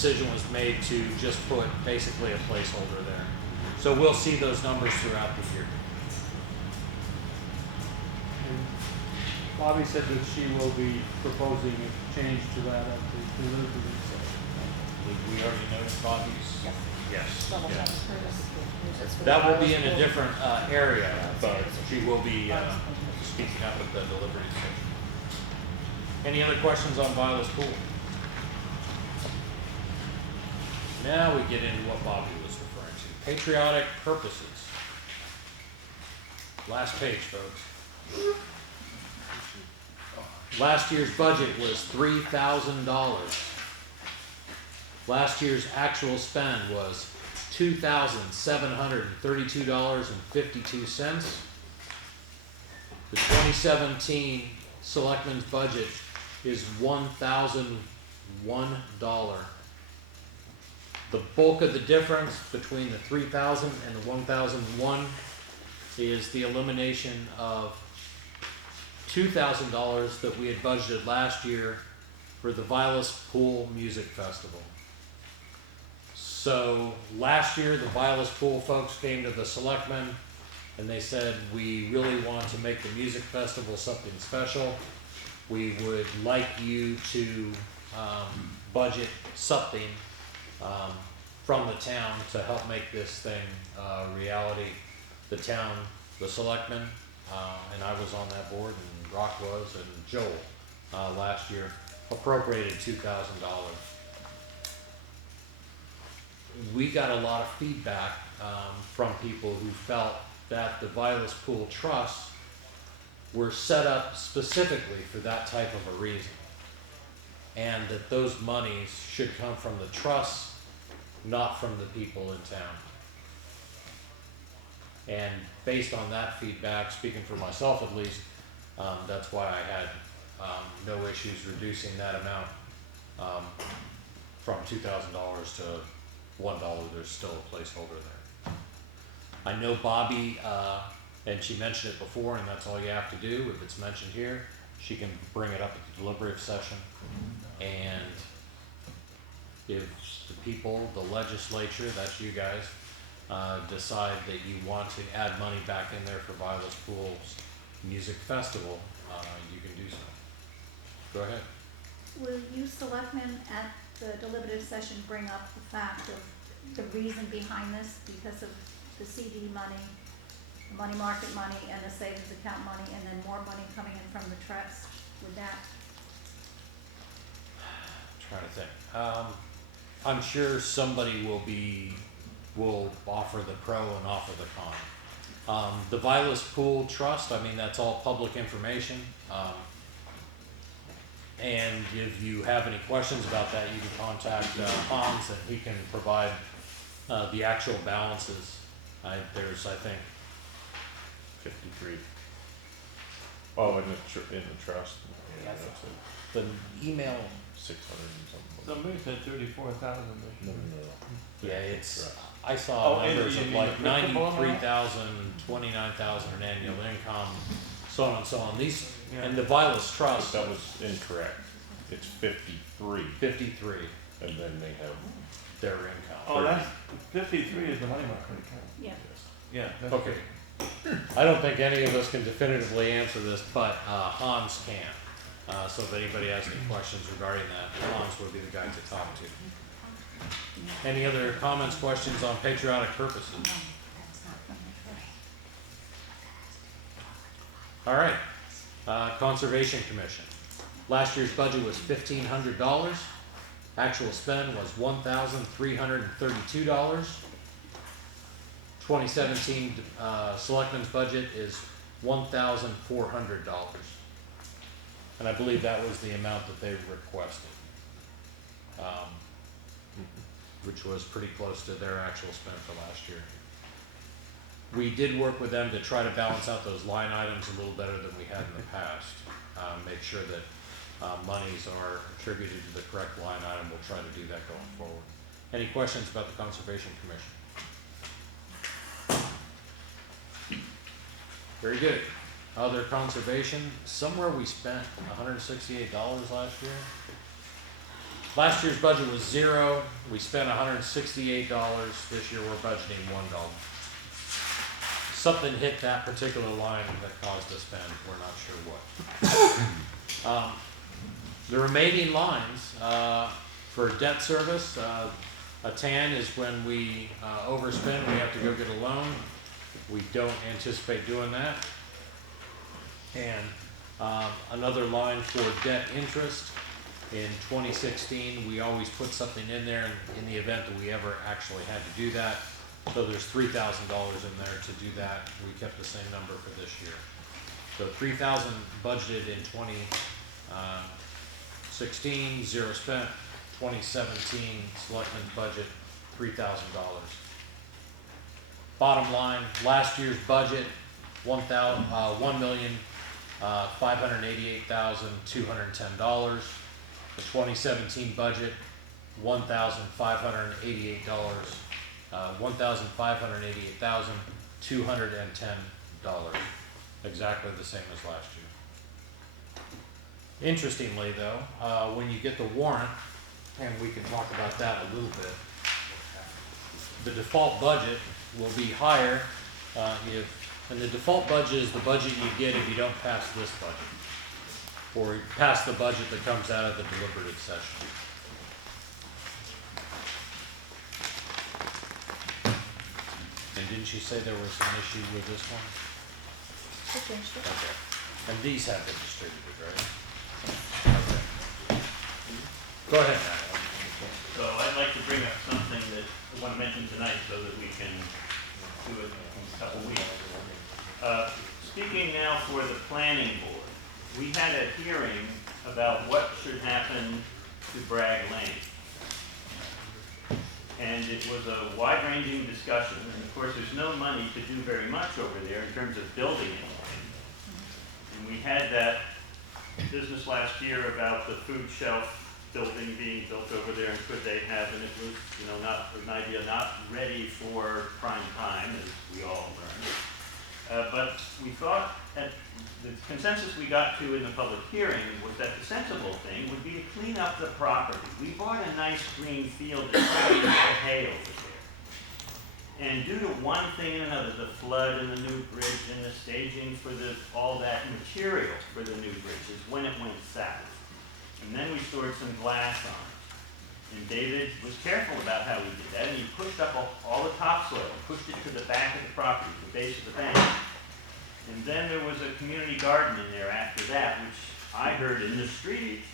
decision was made to just put basically a placeholder there. So we'll see those numbers throughout the year. And Bobby said that she will be proposing a change to that at the delivery session. We already noticed Bobby's. Yes. Yes. Double yeah. check for this. That will be in a different area, but she will be speaking up at the delivery station. Any other questions on Viola's pool? Now we get into what Bobby was referring to. Patriotic purposes. Last page, folks. Last year's budget was $3,000. Last year's actual spend was $2,732.52. The 2017 Selectmen's budget is $1,001. The bulk of the difference between the 3,000 and the 1,001 is the elimination of $2,000 that we had budgeted last year for the Vilas Pool Music Festival. So last year, the Vilas Pool folks came to the selectmen and they said, we really want to make the music festival something special. We would like you to budget something from the town to help make this thing a reality. The town, the selectmen, and I was on that board, and Rock was, and Joel last year appropriated $2,000. We got a lot of feedback from people who felt that the Vilas Pool Trust were set up specifically for that type of a reason, and that those monies should come from the trust, not from the people in town. And based on that feedback, speaking for myself at least, that's why I had no issues reducing that amount from $2,000 to $1. There's still a placeholder there. I know Bobby, and she mentioned it before, and that's all you have to do. If it's mentioned here, she can bring it up at the deliberative session. And if the people, the legislature, that's you guys, decide that you want to add money back in there for Vilas Pool's Music Festival, you can do so. Go ahead. Will you selectmen at the deliberative session bring up the fact of the reason behind this, because of the CD money, the money market money, and the savings account money, and then more money coming in from the trust? Would that? Trying to think. I'm sure somebody will offer the pro and offer the con. The Vilas Pool Trust, I mean, that's all public information. And if you have any questions about that, you can contact Hans, and he can provide the actual balances. There's, I think, 53. Oh, in the trust. Yeah, the email. 600 and something. Somebody said 34,000. No. Yeah, it's. I saw numbers of like you mean the 93,000, 29,000 in annual income, so on and so on. These Yeah. and the Vilas Trust. That was incorrect. It's 53. 53, And then they have. their income. Oh, that's 53 is the money market account. Yeah. Yeah. That's Okay. I don't think any of us can definitively answer this, but Hans can. So if anybody has any questions regarding that, Hans would be the guy to talk to. Any other comments, questions on patriotic purposes? All right. Conservation Commission. Last year's budget was $1,500. Actual spend was $1,332. 2017 Selectmen's budget is $1,400. And I believe that was the amount that they requested, which was pretty close to their actual spend for last year. We did work with them to try to balance out those line items a little better than we had in the past. Make sure that monies are attributed to the correct line item. We'll try to do that going forward. Any questions about the Conservation Commission? Very good. Other conservation, somewhere we spent $168 last year. Last year's budget was $0. We spent $168. This year we're budgeting $1. Something hit that particular line that caused us spend. We're not sure what. The remaining lines for debt service, a TAN is when we overspend, we have to go get a loan. We don't anticipate doing that. And another line for debt interest. In 2016, we always put something in there in the event that we ever actually had to do that. So there's $3,000 in there to do that. We kept the same number for this year. So $3,000 budgeted in 2016, 0 spent. 2017 selectmen's budget, $3,000. Bottom line, last year's budget, $1,588,210. The 2017 budget, $1,588, $1,588,210. Exactly the same as last year. Interestingly though, when you get the warrant, and we can talk about that a little bit, the default budget will be higher and the default budget is the budget you get if you don't pass this budget, or pass the budget that comes out of the deliberative session. And didn't you say there was an issue with this one? I changed it. Okay. And these have been distributed, right? Okay. Go ahead, Matt. So I'd like to bring up something that I want to mention tonight so that we can do it in a couple weeks. Speaking now for the planning board, we had a hearing about what should happen to Bragg Lane. And it was a wide-ranging discussion, and of course there's no money to do very much over there in terms of building anything. And we had that business last year about the food shelf building being built over there, and could they have, and it was, not an idea, not ready for prime time, as we all learned. But we thought, at the consensus we got to in the public hearing was that the sensible thing would be to clean up the property. We bought a nice green field that's ready to hay over there. And due to one thing and another, the flood and the new bridge and the staging for all that material for the new bridge is when it went south. And then we stored some glass on it. And David was careful about how we did that, and he pushed up all the topsoil, pushed it to the back of the property, the base of the bank. And then there was a community garden in there after that, which I heard in the street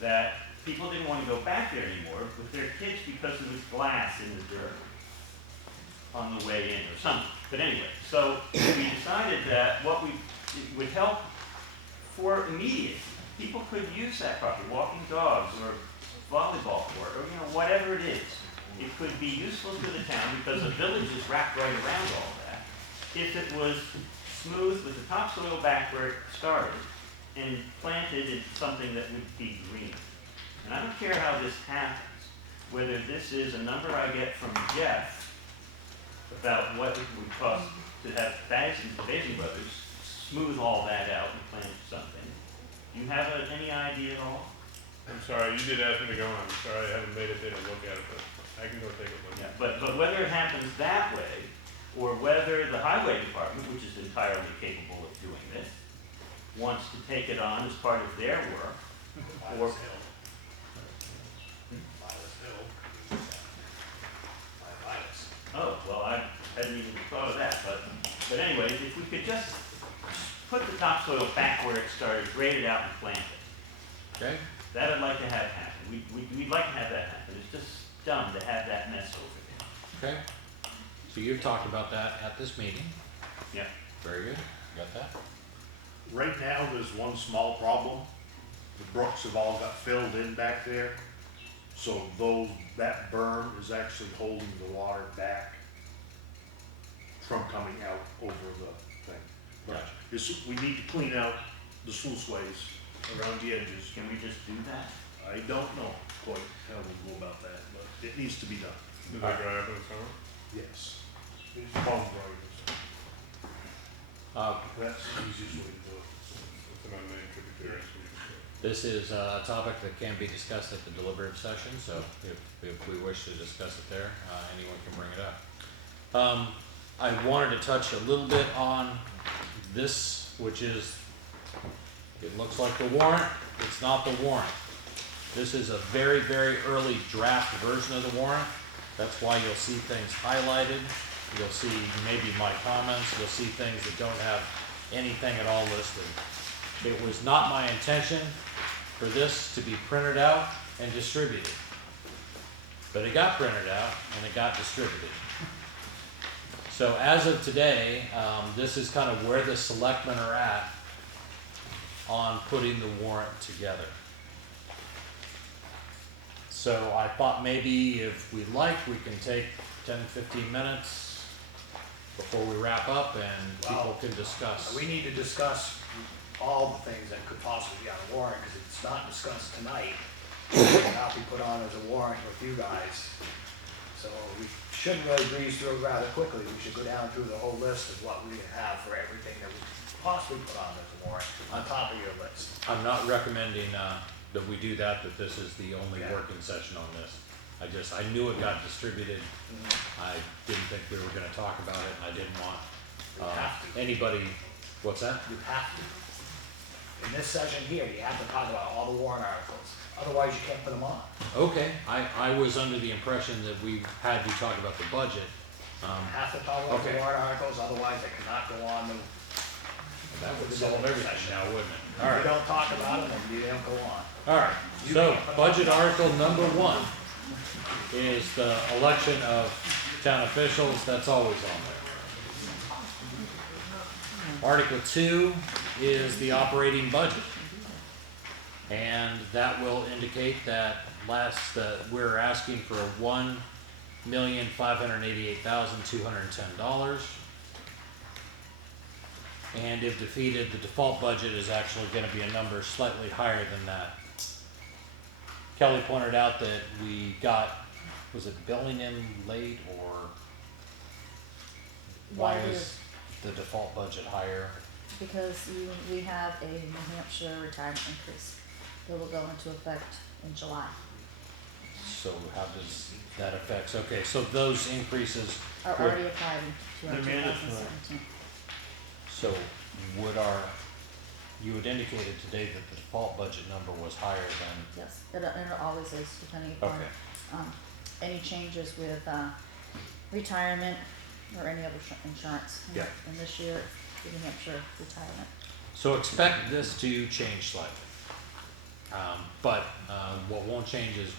that people didn't want to go back there anymore with their kids because there was glass in the dirt on the way in or something. But anyway, so we decided that it would help for immediate. People could use that property, walking dogs or volleyball court, or whatever it is. It could be useful to the town because the village is wrapped right around all that. If it was smooth with the topsoil back where it started and planted in something that would be green. And I don't care how this happens, whether this is a number I get from Jeff about what it would cost to have Basing Brothers smooth all that out and plant something. Do you have any idea at all? I'm sorry, you did ask me to go on. I'm sorry, I haven't made it there to look at it, but I can go take a look. Yeah, but whether it happens that way, or whether the highway department, which is entirely capable of doing this, wants to take it on as part of their work, or... Oh, well, I hadn't even thought of that, but anyways, if we could just put the topsoil back where it started, grade it out and plant it. Okay. That I'd like to have happen. We'd like to have that happen. It's just dumb to have that mess over there. Okay. So you've talked about that at this meeting. Yeah. Very good. Got that? Right now, there's one small problem. The brooks have all got filled in back there. So that berm is actually holding the water back from coming out over the thing. But we need to clean out the sluiceways around the edges. Can we just do that? I don't know quite how we'll go about that, but it needs to be done. Did they dry up in the summer? Yes. It's palm grinders. That's the easiest way to do it. It's an unnamed tributary. This is a topic that can be discussed at the deliberative session, so if we wish to discuss it there, anyone can bring it up. I wanted to touch a little bit on this, which is, it looks like the warrant, it's not the warrant. This is a very, very early draft version of the warrant. That's why you'll see things highlighted. You'll see maybe my comments. You'll see things that don't have anything at all listed. It was not my intention for this to be printed out and distributed. But it got printed out and it got distributed. So as of today, this is kind of where the selectmen are at on putting the warrant together. So I thought maybe if we like, we can take 10, 15 minutes before we wrap up and people can discuss. We need to discuss all the things that could possibly be on a warrant, because it's not discussed tonight. It will not be put on as a warrant with you guys. So we shouldn't really breeze through it rather quickly. We should go down through the whole list of what we have for everything that we could possibly put on as a warrant, on top of your list. I'm not recommending that we do that this is the only Okay. working session on this. I knew it got distributed. I didn't think we were gonna talk about it, and I didn't want You have to. anybody, what's that? You have to. In this session here, you have to talk about all the warrant articles. Otherwise, you can't put them on. Okay, I was under the impression that we had to talk about the budget. You have to talk about Okay. the warrant articles, otherwise they cannot go on the. That would solve everything now, wouldn't it? If you don't talk about them, then they don't go on. Alright, so budget article number 1 is the election of town officials. That's always on there. Article 2 is the operating budget. And that will indicate that we're asking for $1,588,210. And if defeated, the default budget is actually gonna be a number slightly higher than that. Kelly pointed out that we got, was it billing him late, or why Why was the default budget higher? Because we have a New Hampshire retirement increase that will go into effect in July. So how does that affect, okay, so those increases, Are Correct. already applied to our They're mandatory. 2017. so you had indicated today that the default budget number was higher than, Yes, it always is, depending upon, okay, any changes with, retirement or any other insurance. Yeah. And this year, the New Hampshire retirement. so expect this to change slightly. But what won't change is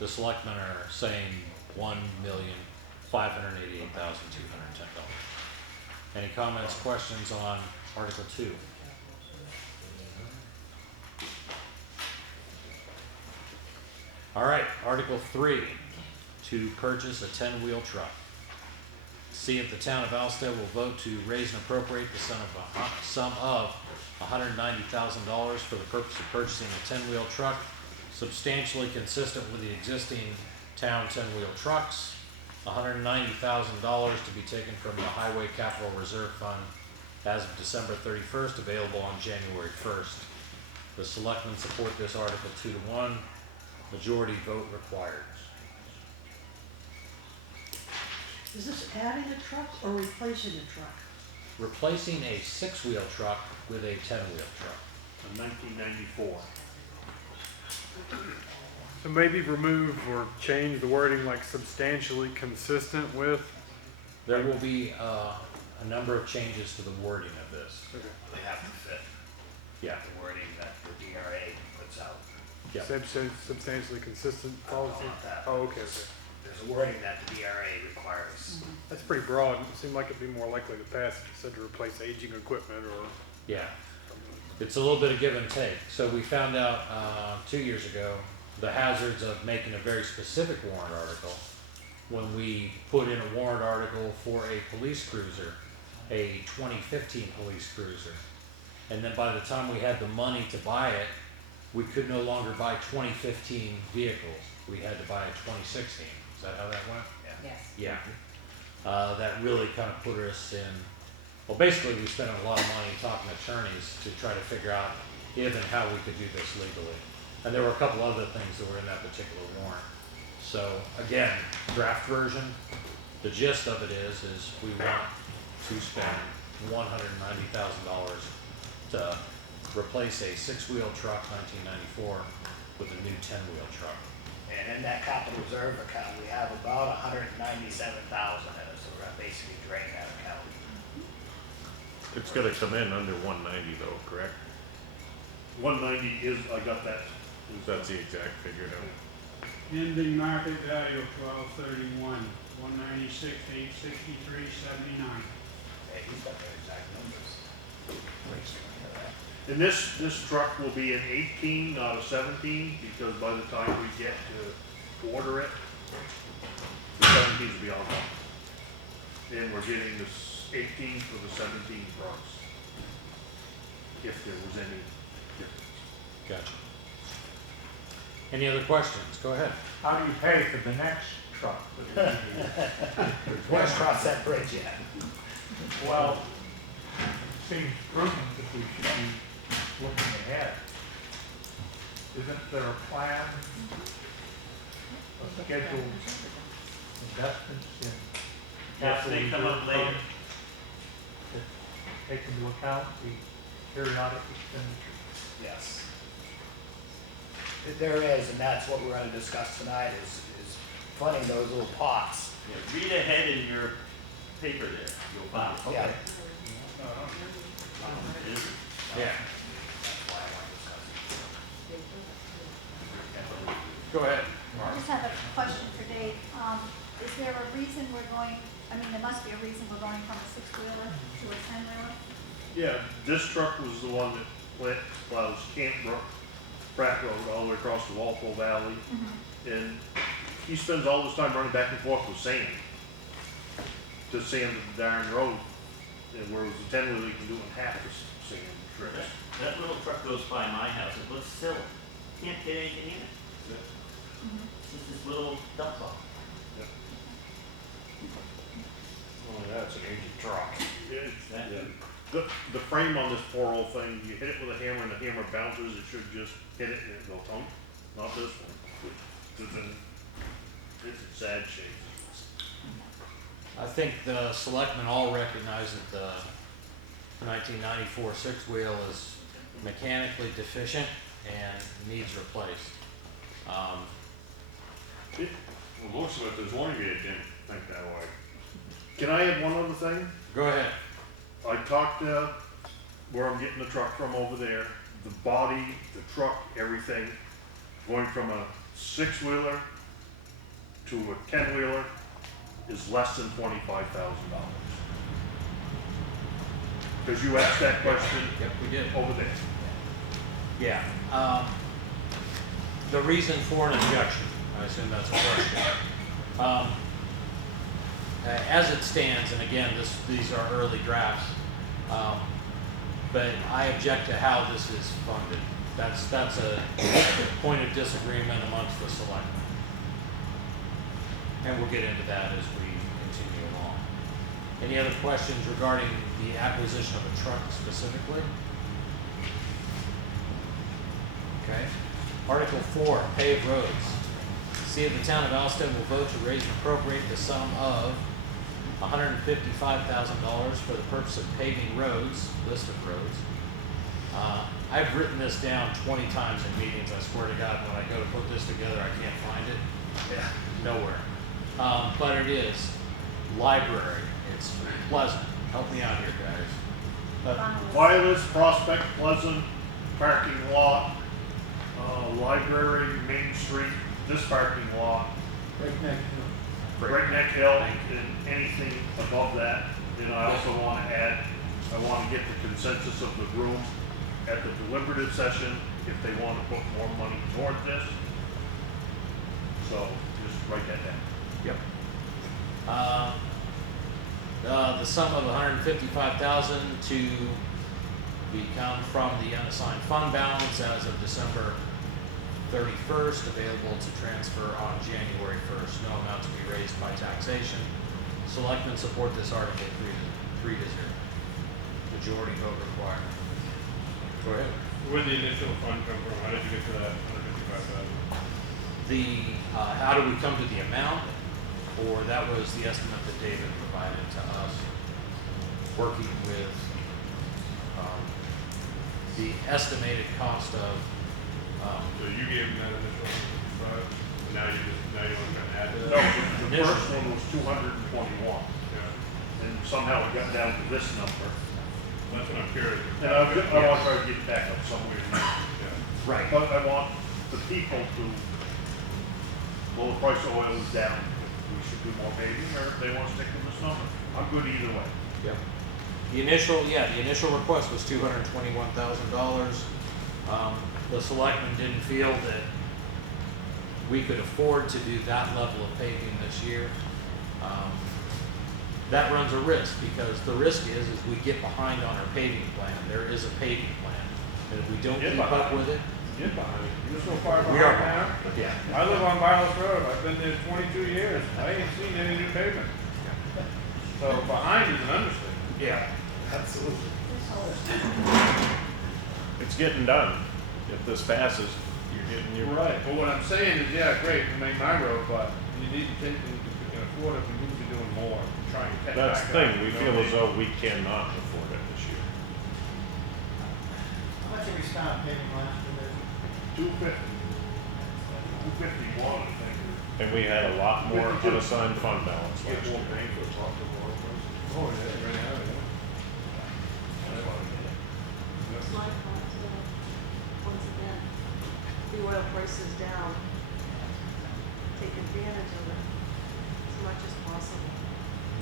the selectmen are saying $1,588,210. Any comments, questions on Article 2? All right, Article 3, to purchase a 10-wheel truck. See if the town of Alstead will vote to raise and appropriate the sum of $190,000 for the purpose of purchasing a 10-wheel truck substantially consistent with the existing town 10-wheel trucks. $190,000 to be taken from the Highway Capital Reserve Fund as of December 31st, available on January 1st. The selectmen support this article 2-1. Majority vote required. Is this adding a truck or replacing a truck? Replacing a 6-wheel truck with a 10-wheel truck. In 1994. So maybe remove or change the wording like substantially consistent with. There will be a number of changes to the wording of this. They have to fit Yeah. the wording that the DRA puts out. Yeah. Substantially consistent policy. Not that. Oh, okay. There's a wording that the DRA requires. That's pretty broad. It seemed like it'd be more likely to pass if you said to replace aging equipment or. Yeah. It's a little bit of give and take. So we found out 2 years ago the hazards of making a very specific warrant article when we put in a warrant article for a police cruiser, a 2015 police cruiser. And then by the time we had the money to buy it, we could no longer buy 2015 vehicles. We had to buy a 2016. Is that how that went? Yes. Yeah. That really kind of put us in, well, basically we spent a lot of money talking to attorneys to try to figure out if and how we could do this legally. And there were a couple other things that were in that particular warrant. So again, draft version, the gist of it is we want to spend $190,000 to replace a 6-wheel truck, 1994, with a new 10-wheel truck. And in that capital reserve account, we have about $197,000 in it, so we're gonna basically drain that account. It's gonna come in under 190 though, correct? 190 is, I got that. That's the exact figure now. Ending market value of 12/31, 196,863.79. Hey, he's got the exact numbers. And this truck will be an 18, not a 17, because by the time we get to order it, the 17s will be all gone. And we're getting this 18 for the 17 price. If there was any difference. Gotcha. Any other questions? Go ahead. How do you pay for the next truck? We haven't crossed that bridge yet. Well, seems prudent that we should be looking ahead. Isn't there a plan, a scheduled investments in Yes, capital they come up reserve later. funds that take into account the periodic expenditures? Yes. There is, and that's what we're gonna discuss tonight, is funding those little pots. Yeah, read ahead in your paper there, you'll find it. Yeah. It is. Yeah. That's why I want to discuss it. Go ahead. I just have a question for Dave. Is there a reason we're going, I mean, there must be a reason we're going from a 6-wheeler to a 10-wheeler? Yeah, this truck was the one that plows Camp Brook, Pratt Road, all the way across the Walpole Valley. And he spends all this time running back and forth with sand to sand the darn road. And whereas the 10-wheeler, you can do it in half the sand trips. That little truck goes by my house, it looks silly, can't fit anything in it. It's just this little dump truck. Oh, that's an aging truck. That- The frame on this poor old thing, you hit it with a hammer and the hammer bounces, it should just hit it and it go thump. Not this one. It's in sad shape. I think the selectmen all recognize that the 1994 6-wheel is mechanically deficient and needs replaced. Well, looks like there's one of you that didn't think that way. Can I add one other thing? Go ahead. I talked to where I'm getting the truck from over there, the body, the truck, everything, going from a 6-wheeler to a 10-wheeler is less than $25,000. Because you asked that question Yep, we did. over there. Yeah. The reason for an objection, I assume that's a question. As it stands, and again, these are early drafts, but I object to how this is funded. That's a point of disagreement amongst the selectmen. And we'll get into that as we continue along. Any other questions regarding the acquisition of a truck specifically? Okay. Article 4, pave roads. See if the town of Alstead will vote to raise and appropriate the sum of $155,000 for the purpose of paving roads, list of roads. I've written this down 20 times in meetings. I swear to God, when I go to put this together, I can't find it. Yeah. Nowhere. But it is library. It's Pleasant. Help me out here, guys. Violet's, Prospect, Pleasant, parking lot, library, Main Street, this parking lot, Breakneck Hill, and anything above that. And I also want to add, I want to get the consensus of the room at the deliberative session if they want to put more money toward this. So just write that down. Yep. The sum of $155,000 to become from the unassigned fund balance as of December 31st, available to transfer on January 1st. No amount to be raised by taxation. Selectmen support this article 3 to 0. Majority vote required. Go ahead. Where'd the initial fund come from? How did you get to that 155,000? How do we come to the amount? Or that was the estimate that David provided to us, working with, the estimated cost of, So you gave them that initial 155, and now you want to add to No, that? the first one was 221, Yeah, and somehow it got down to this number. that's what I'm curious. And I want to try to get back up somewhere in there. Yeah. right, But I want the people to, well, the price of oil is down, we should do more paving, or if they want to stick with this number. I'm good either way. yep. The initial request was $221,000. The selectmen didn't feel that we could afford to do that level of paving this year. That runs a risk, because the risk is we get behind on our paving plan. There is a paving plan, and if we don't Get keep up behind. with it, Get behind it. You're so far we behind are now. behind. Yeah. I live on Bartles Road. I've been there 22 years. I ain't seen any new pavement. So behind is an understatement. Yeah. Absolutely. It's getting done. If this passes, you're getting your. Right. But what I'm saying is, yeah, great, we make my road, but you need to take, you can afford it, we need to be doing more, trying to catch back That's up. the thing, we You know, feel as though we cannot afford it this year. How much have we spent on paving last year? 250, 251, I think. And we had a lot more 52. unassigned fund balance Get last more year. bang for the buck than more prices. Oh, yeah, right now, yeah. It's my fault, once again, the oil price is down. Take advantage of it as much as possible.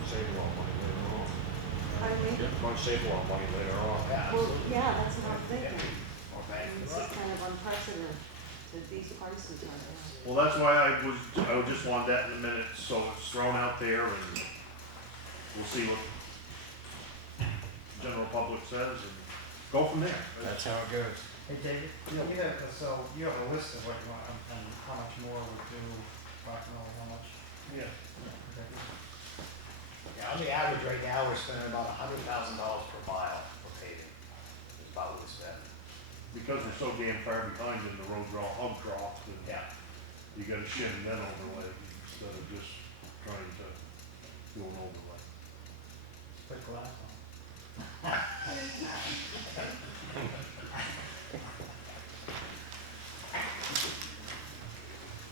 Save a lot of money later on. I mean, Might save a lot of money later on. Yeah, well, absolutely. yeah, that's what I'm thinking. More bang And for this the is buck. kind of unprecedented, that these prices are down. Well, that's why I just want that in a minute, so it's thrown out there and we'll see what general public says and go from there. That's how it goes. Hey David, you have, so you have a list of what you want, and how much more would do, approximately how much? Yeah. Yeah, on the average right now, we're spending about $100,000 per mile for paving, is about what we spend. Because we're so damn far behind and the roads are all hub dropped and Yeah. you gotta shim and then overlay instead of just trying to do an overlay. Put glass on.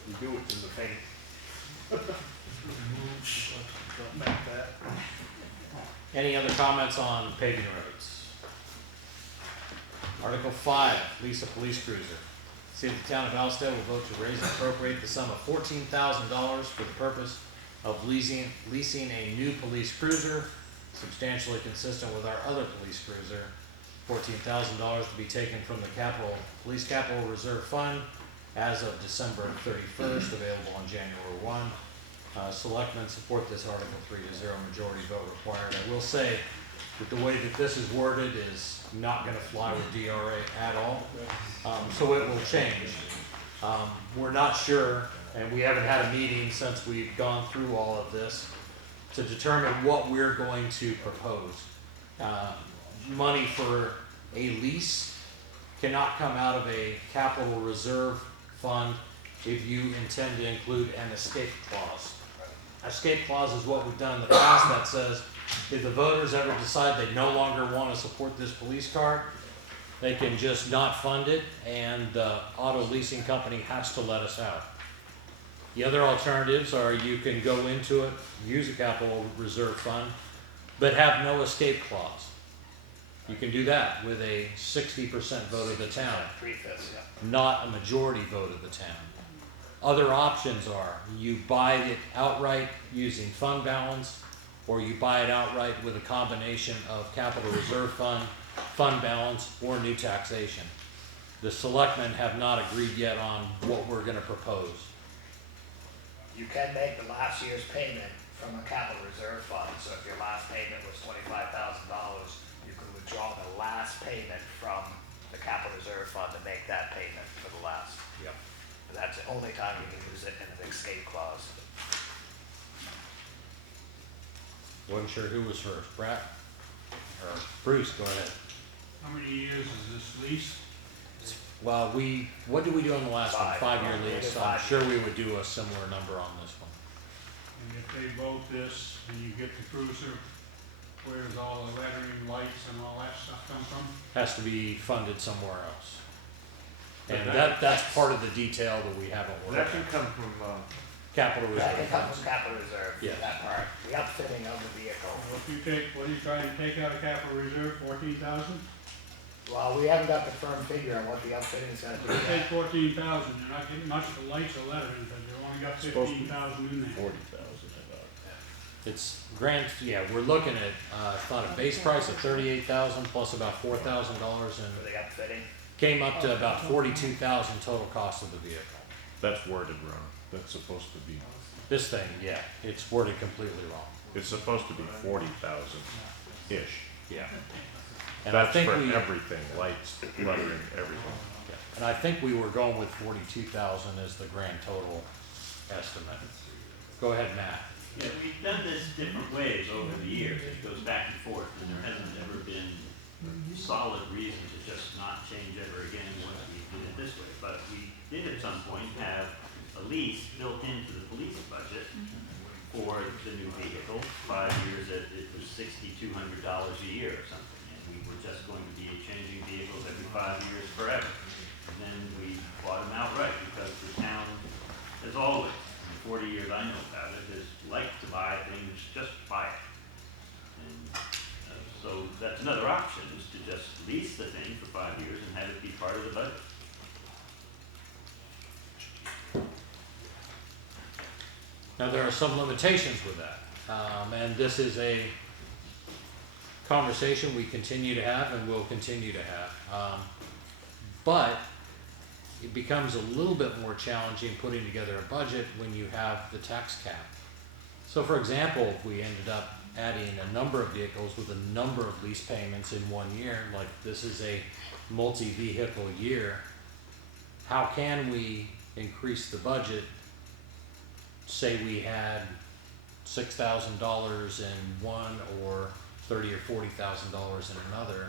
You do it in the paint. Don't make that. Any other comments on paving roads? Article 5, lease a police cruiser. See if the town of Alstead will vote to raise and appropriate the sum of $14,000 for the purpose of leasing a new police cruiser, substantially consistent with our other police cruiser. $14,000 to be taken from the Police Capital Reserve Fund as of December 31st, available on January 1. Selectmen support this article 3-0, majority vote required. I will say that the way that this is worded is not gonna fly with DRA at all, so it will change. We're not sure, and we haven't had a meeting since we've gone through all of this to determine what we're going to propose. Money for a lease cannot come out of a capital reserve fund if you intend to include an escape clause. Escape clause is what we've done in the past that says if the voters ever decide they no longer want to support this police car, they can just not fund it and the auto leasing company has to let us out. The other alternatives are you can go into it, use a capital reserve fund, but have no escape clause. You can do that with a 60% vote of the town, 3/5, yeah. not a majority vote of the town. Other options are you buy it outright using fund balance, or you buy it outright with a combination of capital reserve fund, fund balance, or new taxation. The selectmen have not agreed yet on what we're gonna propose. You can make the last year's payment from a capital reserve fund, so if your last payment was $25,000, you could withdraw the last payment from the capital reserve fund to make that payment for the last. Yep. But that's the only time you can use it in an escape clause. Wasn't sure who was first, Brett or Bruce, go ahead. How many years is this lease? Well, what did we do on the last one? Five. 5-year We did lease, I'm 5 sure we would do a similar number on this one. And if they vote this, and you get the cruiser, where does all the lettering, lights and all that stuff come from? Has to be funded somewhere else. And But that's part of the detail that we haven't worked That out. can come from, Capital That reserve can come funds. from capital reserve, Yeah. that part, the upfitting of the vehicle. Well, if you take, what are you trying to take out of capital reserve, 14,000? Well, we haven't got the firm figure on what the upfitting is gonna If you be. take 14,000, you're not getting much of the lights or lettering, because you only got Supposed to be 15,000 in there. 40,000, I thought. It's we're looking at, I thought a base price of 38,000 plus about $4,000 For and the upfitting. came up to about 42,000 total cost of the vehicle. That's worded wrong. That's supposed to be, This thing, yeah, it's worded completely wrong. it's supposed to be 40,000-ish. Yeah. And I That's think for we, everything, lights, lettering, everything. yeah, and I think we were going with 42,000 as the grand total estimate. Go ahead, Matt. Yeah, we've done this different ways over the years, it goes back and forth, and there hasn't ever been solid reason to just not change ever again once we did it this way. But we did at some point have a lease built into the police budget for the new vehicle. 5 years, it was $6,200 a year or something, and we were just going to be changing vehicles every 5 years forever. And then we bought them outright because the town, as always, in the 40 years I know about it, has liked to buy things, just buy it. And so that's another option, is to just lease the thing for 5 years and have it be part of the budget. Now, there are some limitations with that, and this is a conversation we continue to have and will continue to have. But it becomes a little bit more challenging putting together a budget when you have the tax cap. So for example, if we ended up adding a number of vehicles with a number of lease payments in 1 year, like this is a multi-vehicle year, how can we increase the budget? Say we had $6,000 in one or $30,000 or $40,000 in another,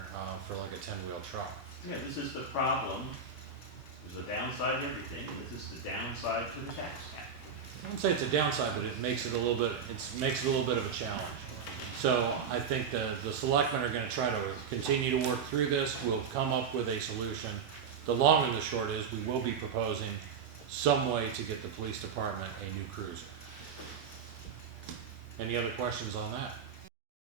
for like a 10-wheel truck. Yeah, this is the problem. There's a downside to everything, and this is the downside to the tax cap. I wouldn't say it's a downside, but it makes it a little bit, makes it a little bit of a challenge. So I think the selectmen are gonna try to continue to work through this, we'll come up with a solution. The long and the short is, we will be proposing some way to get the police department a new cruiser. Any other questions on that?